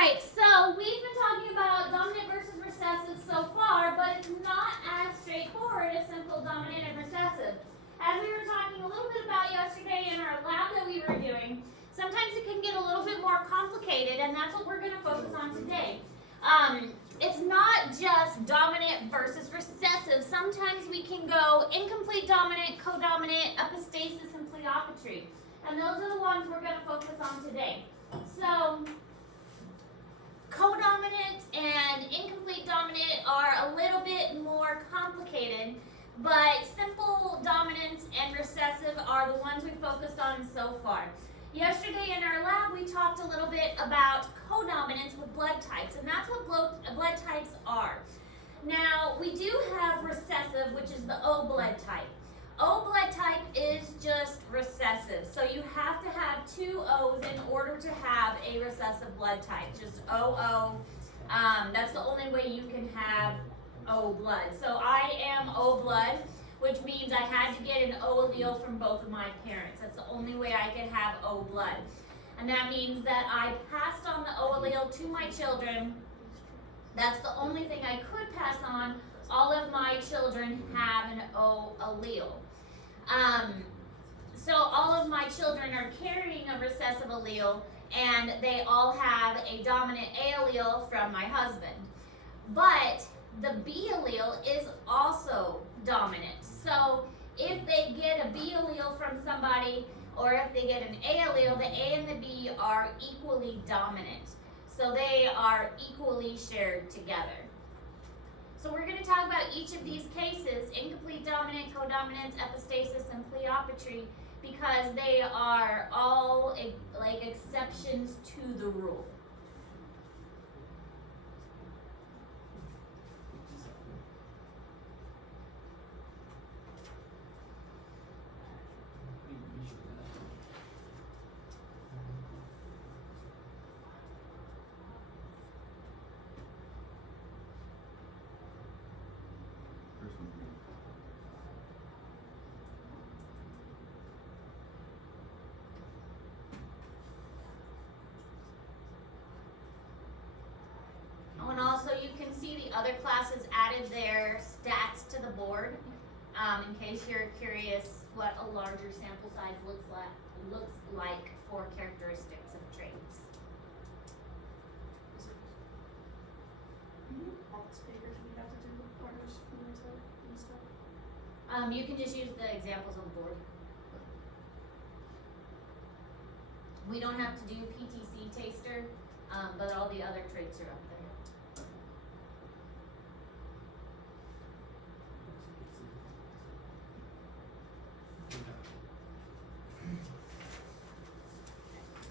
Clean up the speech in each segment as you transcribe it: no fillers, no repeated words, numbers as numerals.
right, so we've been talking about dominant versus recessive so far, but it's not as straightforward as simple dominant and recessive. As we were talking a little bit about yesterday in our lab that we were doing, sometimes it can get a little bit more complicated, and that's what we're going to focus on today. It's not just dominant versus recessive. Sometimes we can go incomplete dominant, codominant, epistasis, and pleiopatry. And those are the ones we're going to focus on today. So, codominant and incomplete dominant are a little bit more complicated, but simple dominant and recessive are the ones we focused on so far. Yesterday in our lab, we talked a little bit about codominance with blood types, and that's what blood types are. Now, we do have recessive, which is the O blood type. O blood type is just recessive, so you have to have two O's in order to have a recessive blood type, just OO. That's the only way you can have O blood. So I am O blood, which means I had to get an O allele from both of my parents. That's the only way I could have O blood. And that means that I passed on the O allele to my children. That's the only thing I could pass on. All of my children have an O allele. So all of my children are carrying a recessive allele, and they all have a dominant A allele from my husband. But the B allele is also dominant. So if they get a B allele from somebody, or if they get an A allele, the A and the B are equally dominant. So they are equally shared together. So we're going to talk about each of these cases, incomplete dominant, codominance, epistasis, and pleiopatry, because they are all like exceptions to the rule. Oh, and also you can see the other classes added their stats to the board, in case you're curious what a larger sample size looks like for characteristics of traits. All this paper, do we have to do orders and stuff? You can just use the examples on the board. We don't have to do PTC taster, but all the other traits are up there.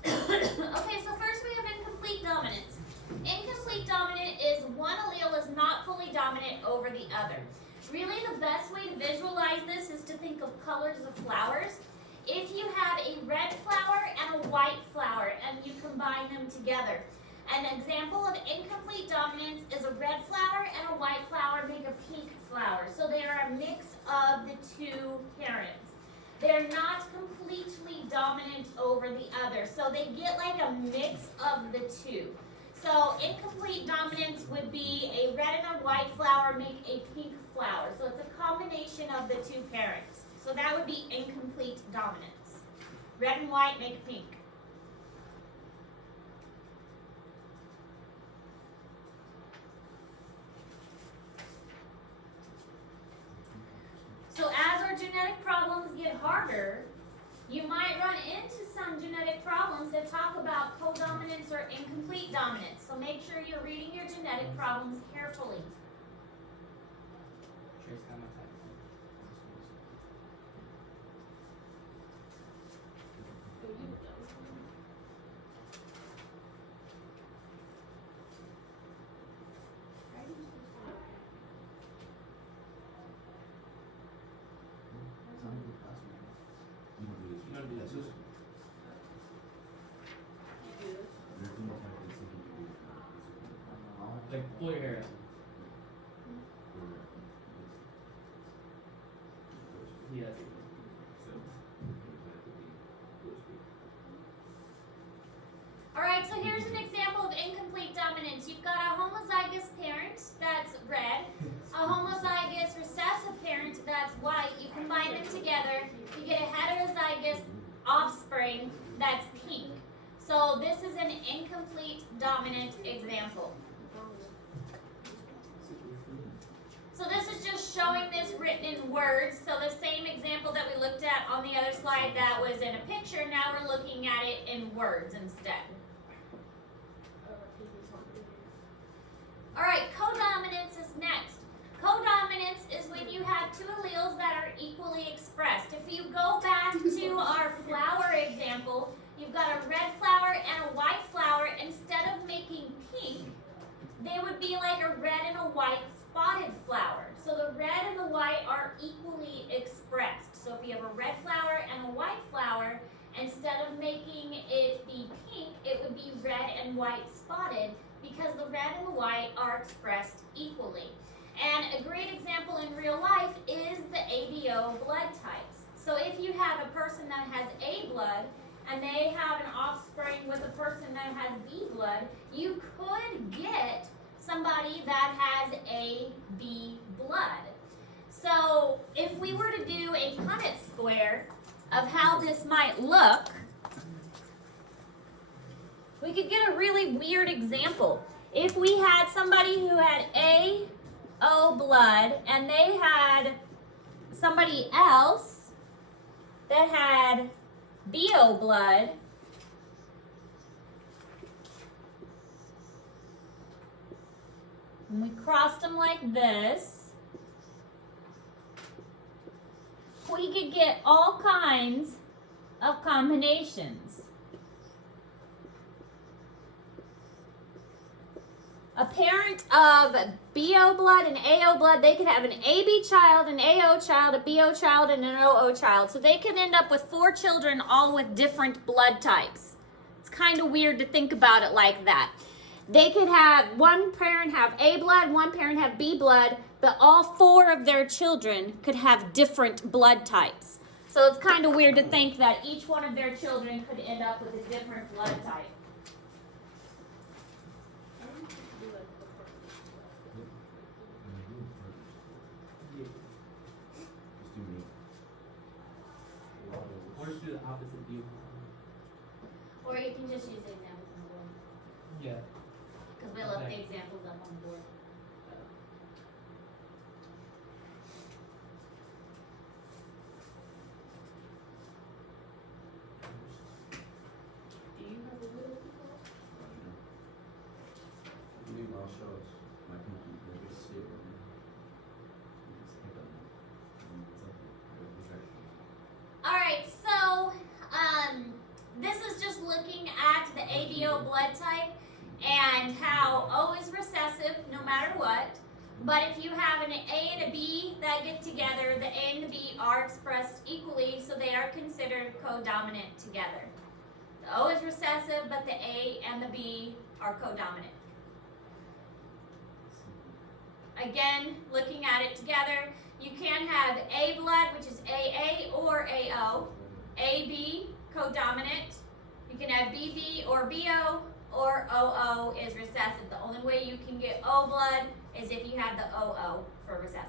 Okay, so first we have incomplete dominance. Incomplete dominant is one allele is not fully dominant over the other. Really, the best way to visualize this is to think of colors of flowers. If you have a red flower and a white flower and you combine them together, an example of incomplete dominance is a red flower and a white flower make a pink flower. So they are a mix of the two parents. They're not completely dominant over the other. So they get like a mix of the two. So incomplete dominance would be a red and a white flower make a pink flower. So it's a combination of the two parents. So that would be incomplete dominance. Red and white make pink. So as our genetic problems get harder, you might run into some genetic problems that talk about codominance or incomplete dominance. So make sure you're reading your genetic problems carefully. Like, pull your hair out. Yes. All right, so here's an example of incomplete combine them together, you get a heterozygous offspring that's pink. So this is an incomplete dominant example. So this is just showing this written in words. So the same example that we looked at on the other slide that was in a picture, now we're looking at it in words instead. All right, codominance is next. Codominance is when you have two alleles that are equally expressed. If you go back to our flower example, you've got a red flower and a white flower. Instead of making pink, they would be like a red and a white spotted flower. So the red and the white are equally expressed. So if you have a red flower and a white flower, instead of making it be pink, it would be red and white spotted because the red and the white are expressed equally. And a great example in real life is the ABO blood types. So if you have a person that has A blood and they have an offspring with a person that has B blood, you could get somebody that has AB blood. So if we were to do a Punnett square of how this might look, we could get a really weird example. If we had somebody who had AO blood and they had somebody else that had BO blood, and we crossed them like this, we could get all kinds of combinations. A parent of BO blood and AO blood, they could have an AB child, an AO child, a BO child, and an OO child. So they could end up with 4 children all with different blood types. It's kind of weird to think about it like that. They could have one parent have A blood, one parent have B blood, but all 4 of their children could have different blood types. So it's kind of weird to think that each one of their children could end up with a different blood type. Or just do the opposite view. Or you can just use the examples on the board. Yeah. Because we left the examples up on the board. Do you have a little people? Maybe I'll show us my pinky, like it's see it right now. Just pick up. Alright, so this is just looking at the ABO blood type and how O is recessive no matter what. But if you have an A and a B that get together, the A and the B are expressed equally, so they are considered codominant together. The O is recessive, but the A and the B are codominant. Again, looking at it together, you can have A blood, which is AA or AO. AB, codominant. You can have BB or BO, or OO is recessive. The only way you can get O blood is if you have the OO for recessive.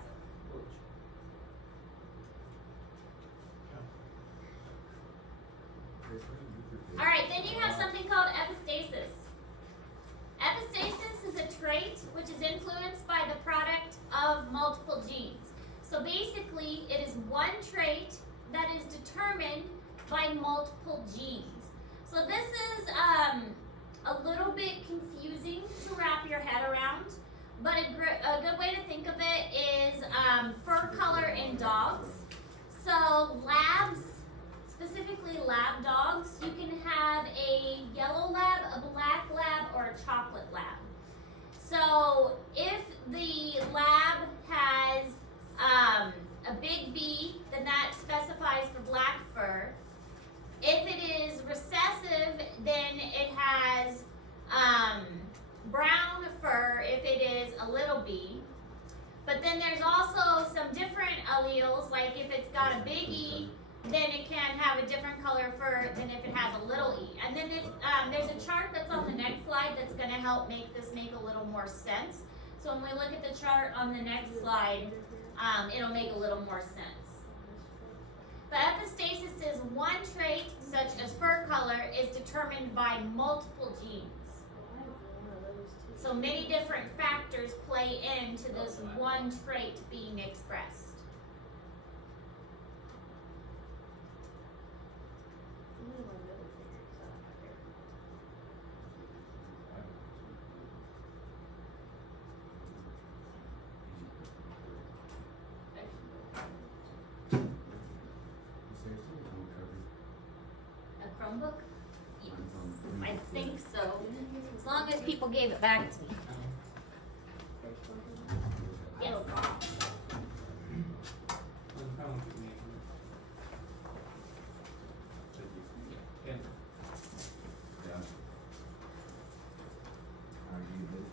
All right, then you have something called epistasis. Epistasis is a trait which is influenced by the product of multiple genes. So basically, it is one trait that is determined by multiple genes. So this is a little bit confusing to wrap your head around, but a good way to think of it is fur color in dogs. So labs, specifically lab dogs, you can have a yellow lab, a black lab, or a chocolate lab. So if the lab has a big B, then that specifies for black fur. If it is recessive, then it has brown fur if it is a little b. But then there's also some different alleles, like if it's got a big E, then it can have a different color fur than if it has a little e. And then there's a chart that's on the next slide that's going to help make this make a little more sense. So when we look at the chart on the next slide, it'll make a little more sense. The epistasis is one trait, such as fur color, is determined by multiple genes. So many different factors play into this one trait being expressed. Seriously, I'm covered. A Chromebook? Yes, Mine's on I green. think so. As long as people gave it back to me. Yes. I'm trying to get me. Yeah. Yeah. Are you good?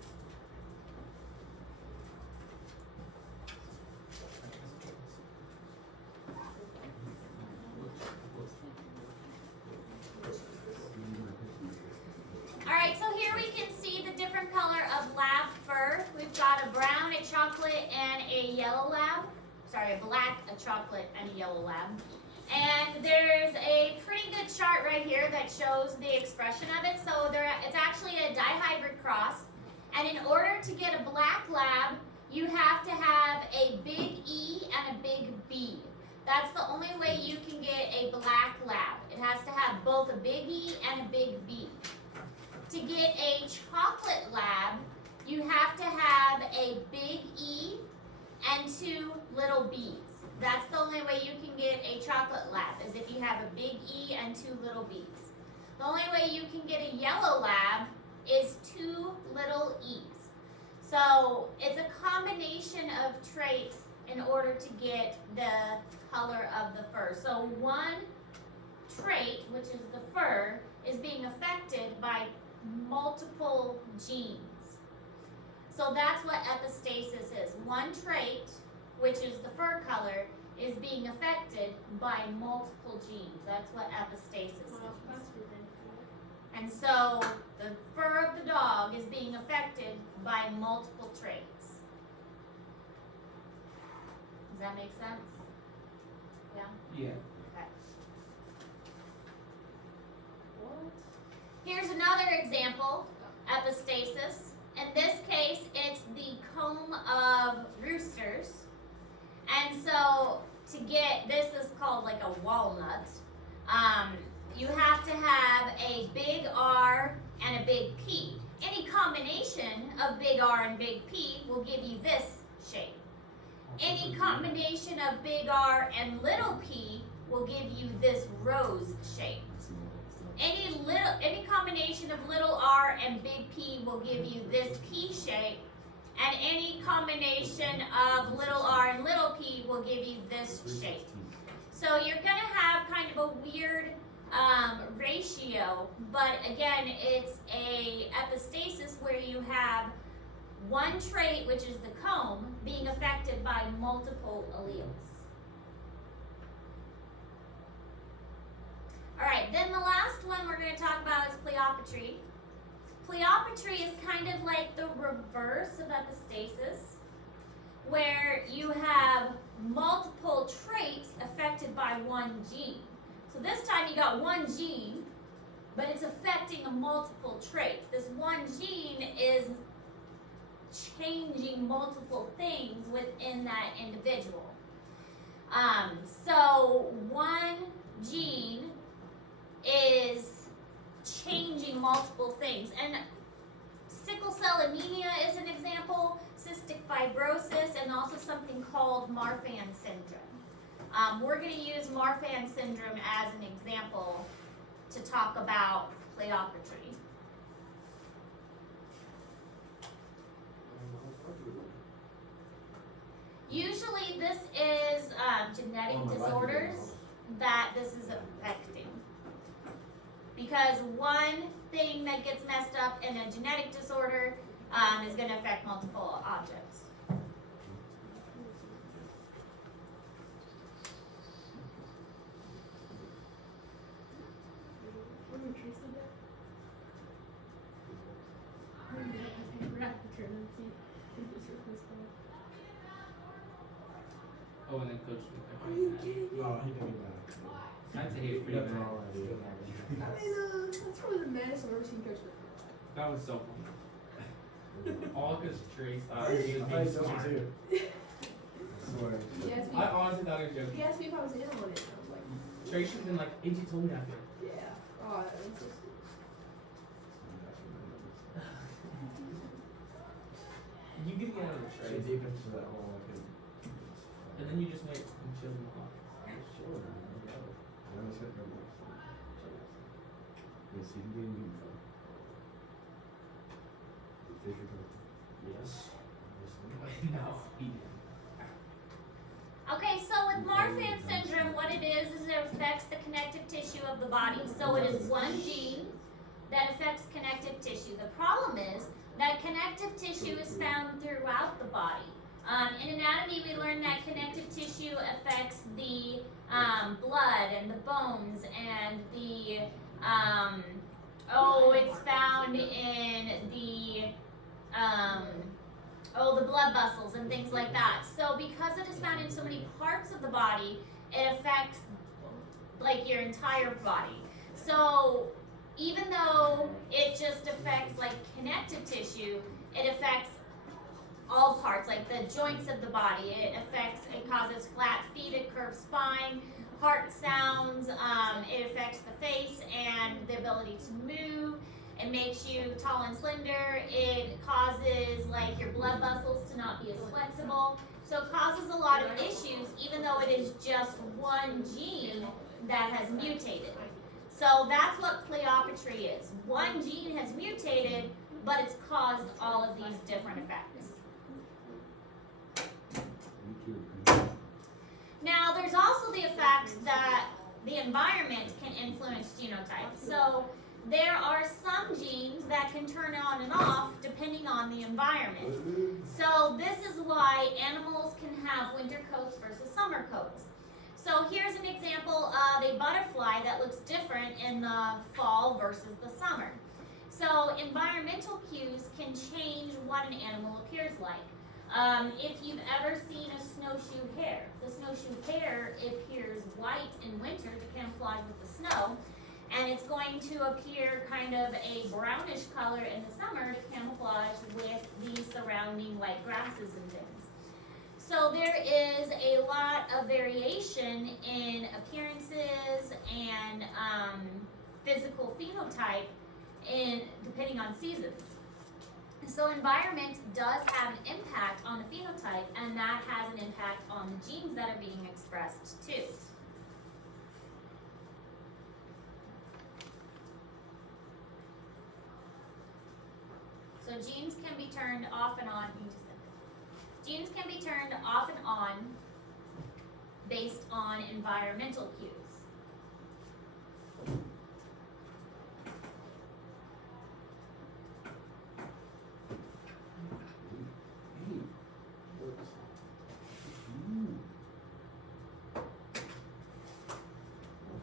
Alright, so here we can see the different color of lab fur. We've got a brown, a chocolate, and a yellow lab. Sorry, a black, a chocolate, and a yellow lab. And there's a pretty good chart right here that shows the expression of it. So it's actually a dihybrid cross. And in order to get a black lab, you have to have a big E and a big B. That's the only way you can get a black lab. It has to have both a big E and a big B. To get a chocolate lab, you have to have a big E and 2 little B's. That's the only way you can get a chocolate lab, is if you have a big E and 2 little B's. The only way you can get a yellow lab is 2 little E's. So it's a combination of traits in order to get the color of the fur. So one trait, which is the fur, is being affected by multiple genes. So that's what epistasis is. One trait, which is the fur color, is being affected by multiple genes. That's what epistasis is. And so the fur of the dog is being affected by multiple traits. Does that make sense? Yeah? Yeah. Okay. Here's another example, epistasis. In this case, it's the comb of roosters. And so to get, this is called like a walnut. You have to have a big R and a big P. Any combination of big R and big P will give you this shape. Any combination of big R and little p will give you this rose shape. Any combination of little r and big P will give you this P shape. And any combination of little r and little p will give you this shape. So you're going to have kind of a weird ratio, but again, it's a epistasis where you have one trait, which is the comb, being affected by multiple alleles. Alright, then the last one we're going to talk about is pleiopatry. Pleiopatry is kind of like the reverse of epistasis, where you have multiple traits affected by one gene. So this time you got one gene, but it's affecting multiple traits. This one gene is changing multiple things within that individual. So one gene is changing multiple things. And sickle cell anemia is an example, cystic fibrosis, and also something called Marfan syndrome. We're going to use Marfan syndrome as an example to talk about pleiopatry. Usually this is genetic disorders that this is affecting. Because one thing that gets messed up in a genetic disorder is going to affect multiple objects. Oh, and then coach me. Are you kidding me? No, he didn't even matter. I'd say he was He pretty doesn't bad. know all idea. I mean, that's probably the maddest I've ever seen Coach Whitmer. That was so funny. All because Trace thought I he was thought being he told me smart. too. I swear. He asked me. I honestly thought he was joking. He asked me if I was in on it. And I was like, Trace should have been like, AG told me that. yeah. Oh, that's so sweet. You get me out of the Straight Trace. deep into that hole, I could. And then you just went and chilled in the office. Sure, man. I got it. I always hit them once. Yes, he can be in uniform. Fisher Cook. Yes. No, he didn't. Okay, so with Marfan syndrome, what it is it affects the connective tissue of the body. So it is one gene that affects connective tissue. The problem is that connective tissue is found throughout the body. In anatomy, we learned that connective tissue affects the blood and the bones and the, it's found in the, the blood vessels and things like that. So because it is found in so many parts of the body, it affects like your entire body. So even though it just affects like connective tissue, it affects all parts, like the joints of the body. It causes flat feet, a curved spine, heart sounds, it affects the face and the ability to move. It makes you tall and slender. It causes like your blood vessels to not be as flexible. So it causes a lot of issues, even though it is just one gene that has mutated. So that's what pleiopatry is. One gene has mutated, but it's caused all of these different effects. Now, there's also the effect that the environment can influence genotype. So there are some genes that can turn on and off depending on the environment. So this is why animals can have winter coats versus summer coats. So here's an example of a butterfly that looks different in the fall versus the summer. So environmental cues can change what an animal appears like. If you've ever seen a snowshoe hare, the snowshoe hare appears white in winter to camouflage with the snow, and it's going to appear kind of a brownish color in the summer to camouflage with the surrounding white grasses and things. So there is a lot of variation in appearances and physical phenotype depending on seasons. So environment does have an impact on the phenotype, and that has an impact on the genes that are being expressed too. So genes can be turned off and on. Genes can be turned off and on based on environmental cues.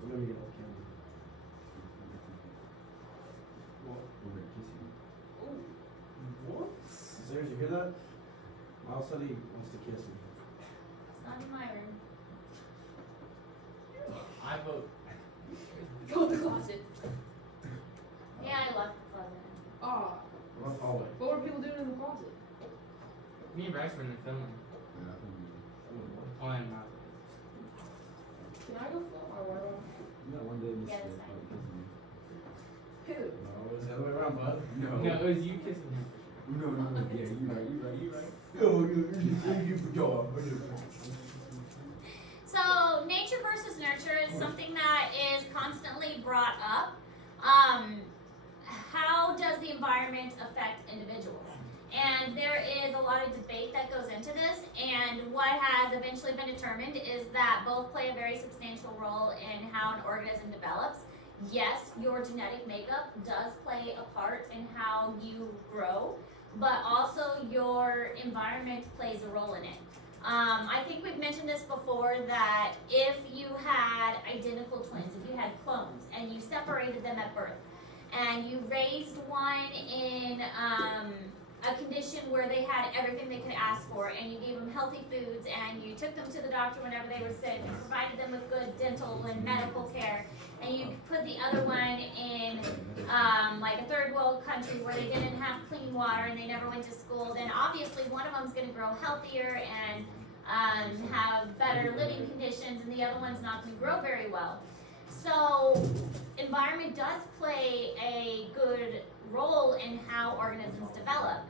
Let me get off camera. What? Over there kissing. What? Serious, you hear that? Miles said he wants to kiss me. It's not in my room. I vote. Go in the closet. Yeah, I left the closet. Ah, What hallway? what were people doing in the closet? Me and Bryce were in the filming. Oh, and not. Can I go film my water? You got one day in this Yeah, day, that's probably kissing me. Who? No, it was the other way around, bud. No, it was you kissing him. No, yeah, you right. So nature versus nurture is something that is constantly brought up. How does the environment affect individuals? And there is a lot of debate that goes into this, and what has eventually been determined is that both play a very substantial role in how an organism develops. Yes, your genetic makeup does play a part in how you grow, but also your environment plays a role in it. I think we've mentioned this before, that if you had identical twins, if you had clones, and you separated them at birth, and you raised one in a condition condition where they had everything they could ask for, and you gave them healthy foods, and you took them to the doctor whenever they were sick, and provided them with good dental and medical care, and you put the other one in like a third world country where they didn't have clean water and they never went to school, then obviously one of them's going to grow healthier and have better living conditions, and the other one's not going to grow very well. So environment does play a good role in how organisms develop.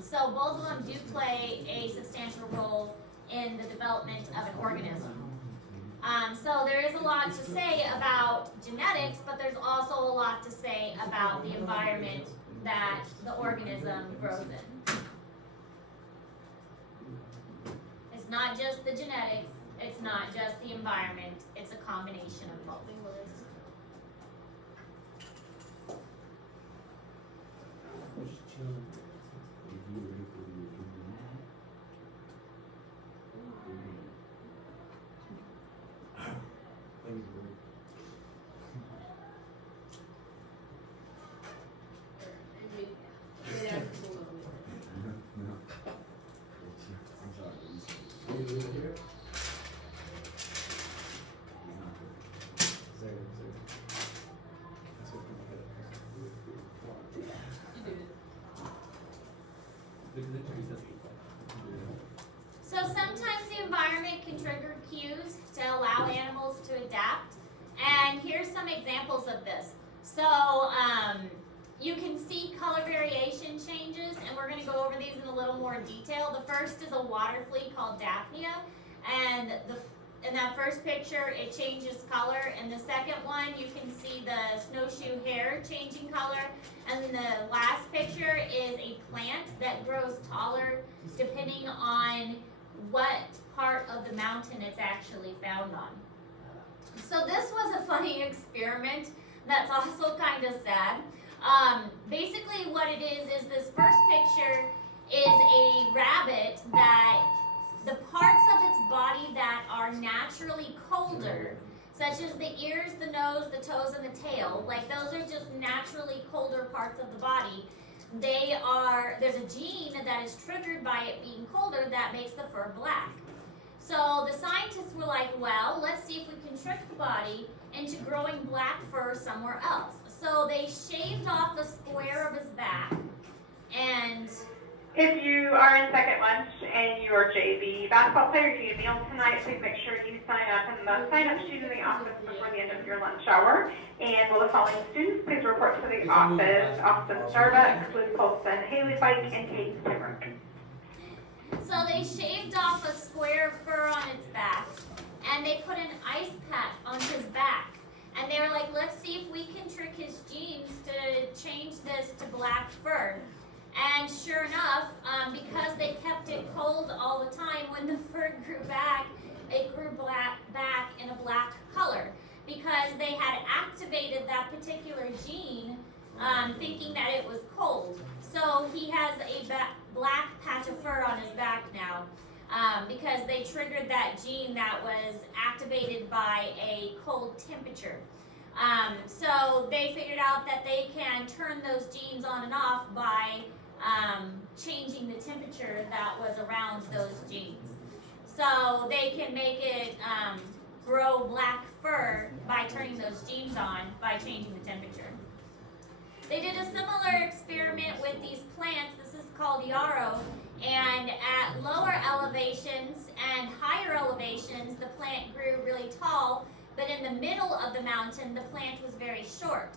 So both of them do play a substantial role in the development of an organism. So there is a lot to say about genetics, but there's also a lot to say about the environment that the organism grows in. It's not just the genetics, it's not just the environment, it's a combination of both. Just chilling. If you ready for the opinion. Thanks, bro. No. I'm sorry. Are you really here? He's not good. Second. That's what people get. So sometimes the environment can trigger cues to allow animals to adapt. And here's some examples of this. So you can see color variation changes, and we're going to go over these in a little more detail. The first is a water flea called Daphnia, and in that first picture it changes color. In the second one you can see the snowshoe hare changing color, and then the last picture is a plant that grows taller depending on what part of the mountain it's actually found on. So this was a funny experiment that's also kind of sad. Basically what it is this first picture is a rabbit that the parts of its body that are naturally colder, such as the ears, the nose, the toes, and the tail, like those are just naturally colder parts of the body. There's a gene that is triggered by it being colder that makes the fur black. So the scientists were like, well, let's see if we can trick the body into growing black fur somewhere else. So they shaved off the square of his back, and if you are in second lunch and you are JV basketball player, you need a meal tonight, please make sure you sign up in the sign-up sheet in the office before the end of your lunch hour. And will the following students please report to the office? Austin Starbuck, Liz Colson, Haley Fike, and Kate Timrick. So they shaved off a square of fur on its back, and they put an ice pack on his back. And they were like, let's see if we can trick his genes to change this to black fur. And sure enough, because they kept it cold all the time, when the fur grew back, it grew back in a black color, because they had activated that particular gene thinking that it was cold. So he has a black patch of fur on his back now because they triggered that gene that was activated by a cold temperature. So they figured out that they can turn those genes on and off by changing the temperature that was around those genes. So they can make it grow black fur by turning those genes on by changing the temperature. They did a similar experiment with these plants. This is called yarrow, and at lower elevations and higher elevations the plant grew really tall, but in the middle of the mountain the plant was very short.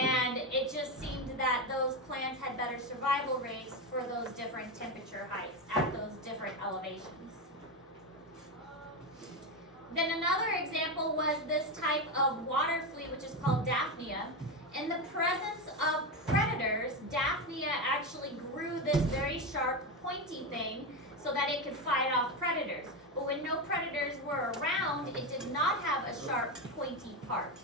And it just seemed that those plants had better survival rates for those different temperature heights at those different elevations. Then another example was this type of water flea, which is called Daphnia. In the presence of predators, Daphnia actually grew this very sharp, pointy thing so that it could fight off predators. But when no predators were around, it did not have a sharp, pointy part.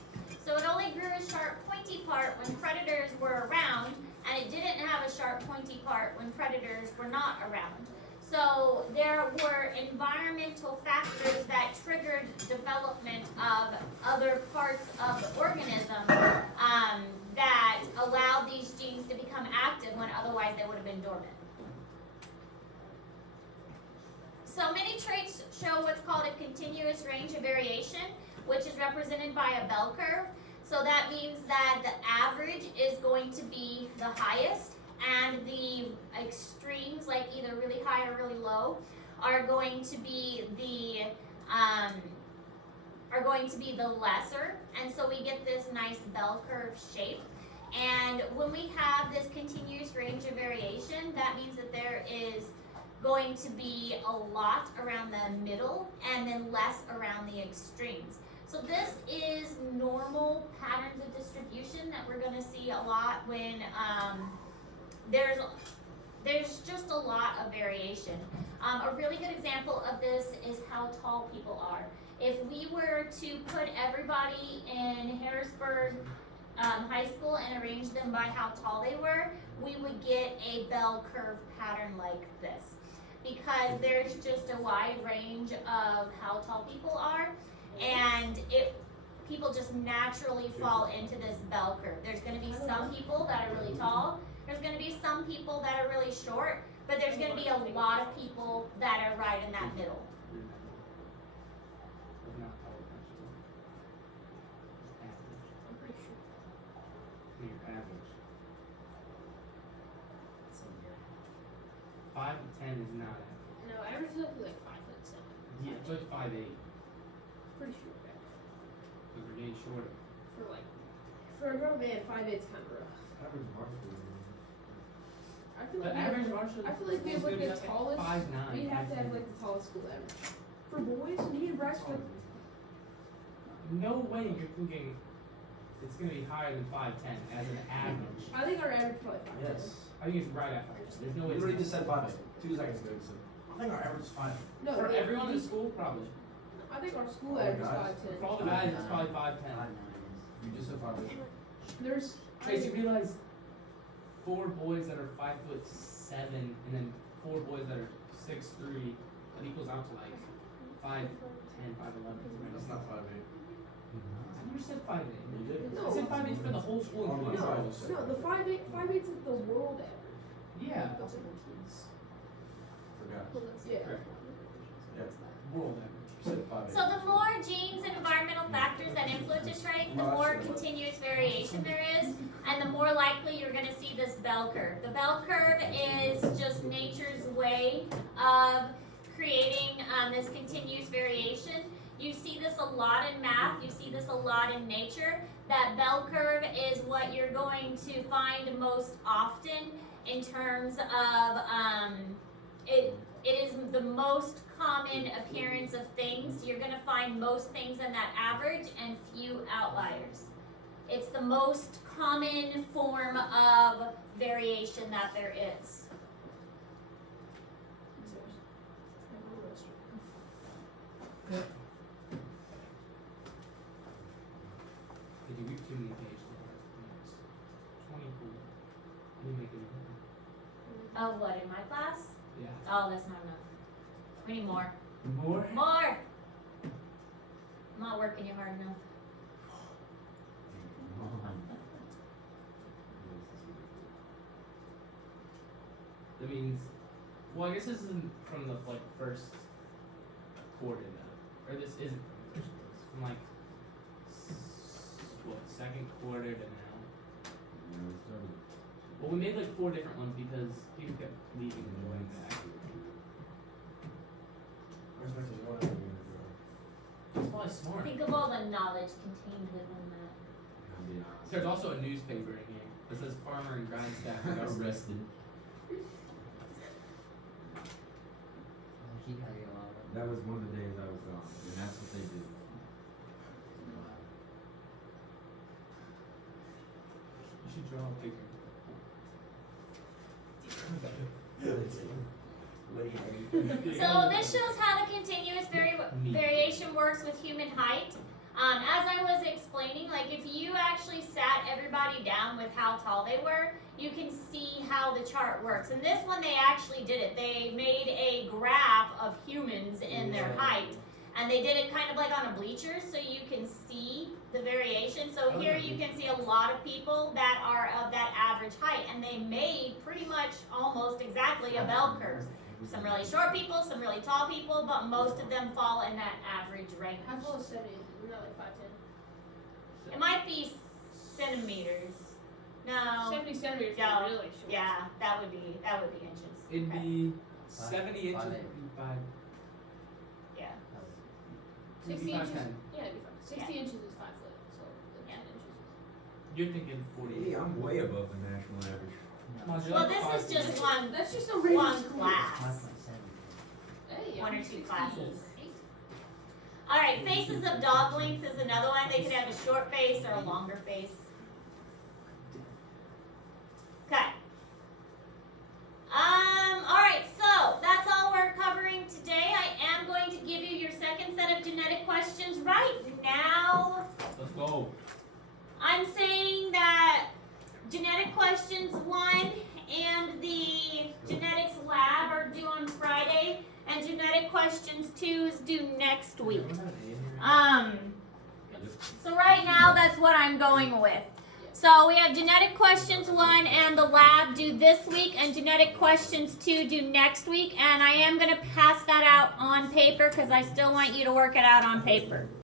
So it only grew a sharp, pointy part when predators were around, and it didn't have a sharp, pointy part when predators were not around. So there were environmental factors that triggered development of other parts of the organism that allowed these genes to become active when otherwise they would have been dormant. So many traits show what's called a continuous range of variation, which is represented by a bell curve. So that means that the average is going to be the highest, and the extremes, like either really high or really low, are going to be the lesser, and so we get this nice bell curve shape. And when we have this continuous range of variation, that means that there is going to be a lot around the middle and then less around the extremes. So this is normal patterns of distribution that we're going to see a lot when there's just a lot of variation. A really good example of this is how tall people are. If we were to put everybody in Harrisburg High School and arrange them by how tall they were, we would get a bell curve pattern like this. Because there's just a wide range of how tall people are, and people just naturally fall into this bell curve. There's going to be some people that are really tall, there's going to be some people that are really short, but there's going to be a lot of people that are right in that middle. Not tall, actually. Just average. I'm pretty sure. Your average. So, yeah. 5 to 10 is not average. No, average is up to like 5'7". Yeah, it's like 5'8", Pretty sure. because we're getting shorter. For a grown man, 5'8's kind of rough. Average varsity. I feel But like average varsity. I feel like we have like the tallest. 5'9". We have to have like the tallest school ever. For boys, me and Bryce were. No way you're thinking it's gonna be higher than 5'10" as an average. I think our average is probably 5'10". Yes. I think it's right at 5'10". There's no way. You it's already not. just said 5'8". 2 seconds ago you said. I think our average is 5. No, For yeah, everyone in the school, probably. I think our school Oh, average is guys. 5'10". For all the guys, it's probably 5'10". You just said 5'8". There's. Chase, you realize 4 boys that are 5'7", and then 4 boys that are 6'3", that equals out to like 5'10", 5'11". That's not 5'8". I never said 5'8". You did. No. I said 5'8" for the whole school. Oh, including no. girls. No, the 5'8's like the world average. Yeah. Forgot. Yeah. Correct. Yeah. World average. You said 5'8". So the more genes and environmental factors that influence a trait, the more continuous variation there is, and the more likely you're going to see this bell curve. The bell curve is just nature's way of creating this continuous variation. You see this a lot in math, you see this a lot in nature. That bell curve is what you're going to find most often in terms of it is the most common appearance of things. You're going to find most things in that average and few outliers. It's the most common form of variation that there is. Did you read too many pages? Yes. 24. Let me make it even. Oh, what, in my class? Yeah. Oh, that's not enough. We need more. More? More! I'm not working you hard enough. That means, well, I guess this isn't from the like first quarter though, or this isn't from the first quarter. It's from like what, second quarter to now. Well, we made like 4 different ones because people kept leaving and going back. Where's my kid? What are you gonna do? It's probably smart. Think of all the knowledge contained within that. I'm being honest. There's also a newspaper in here that says Farmer and Grindstaff got arrested. That was one of the days I was gone, and that's what they did. You should draw a picture. So this shows how the continuous variation works with human height. As I was explaining, like if you actually sat everybody down with how tall they were, you can see how the chart works. And this one, they actually did it. They made a graph of humans in their height. And they did it kind of like on a bleacher, so you can see the variation. So here you can see a lot of people that are of that average height. And they made pretty much almost exactly a bell curve. some really short people, some really tall people, but most of them fall in that average range. How tall is 70 inches? Isn't that like 5'10"? It might be centimeters. No. 70 centimeters No. is really short. Yeah, that would be inches. It'd Okay. be 70 inches. 5'8". It'd be five. Yeah. It'd 60 be inches. 5'10". Yeah, it'd be fine. 60 inches is 5 foot, so like Yeah. 10 inches. You're thinking 40. Hey, I'm way above the national average. Well, this is just one That's just a random one school. class. Hey, One I'm or two 16. classes. All right, faces of dog length is another one. They could have a short face or a longer face. Okay. All right, so that's all we're covering today. I am going to give you your second set of genetic questions right now. Let's go. I'm saying that genetic questions 1 and the genetics lab are due on Friday, and genetic questions 2 is due next week. So right now that's what I'm going with. So we have genetic questions 1 and the lab due this week, and genetic questions 2 due next week, and I am going to pass that out on paper because I still want you to work it out on paper.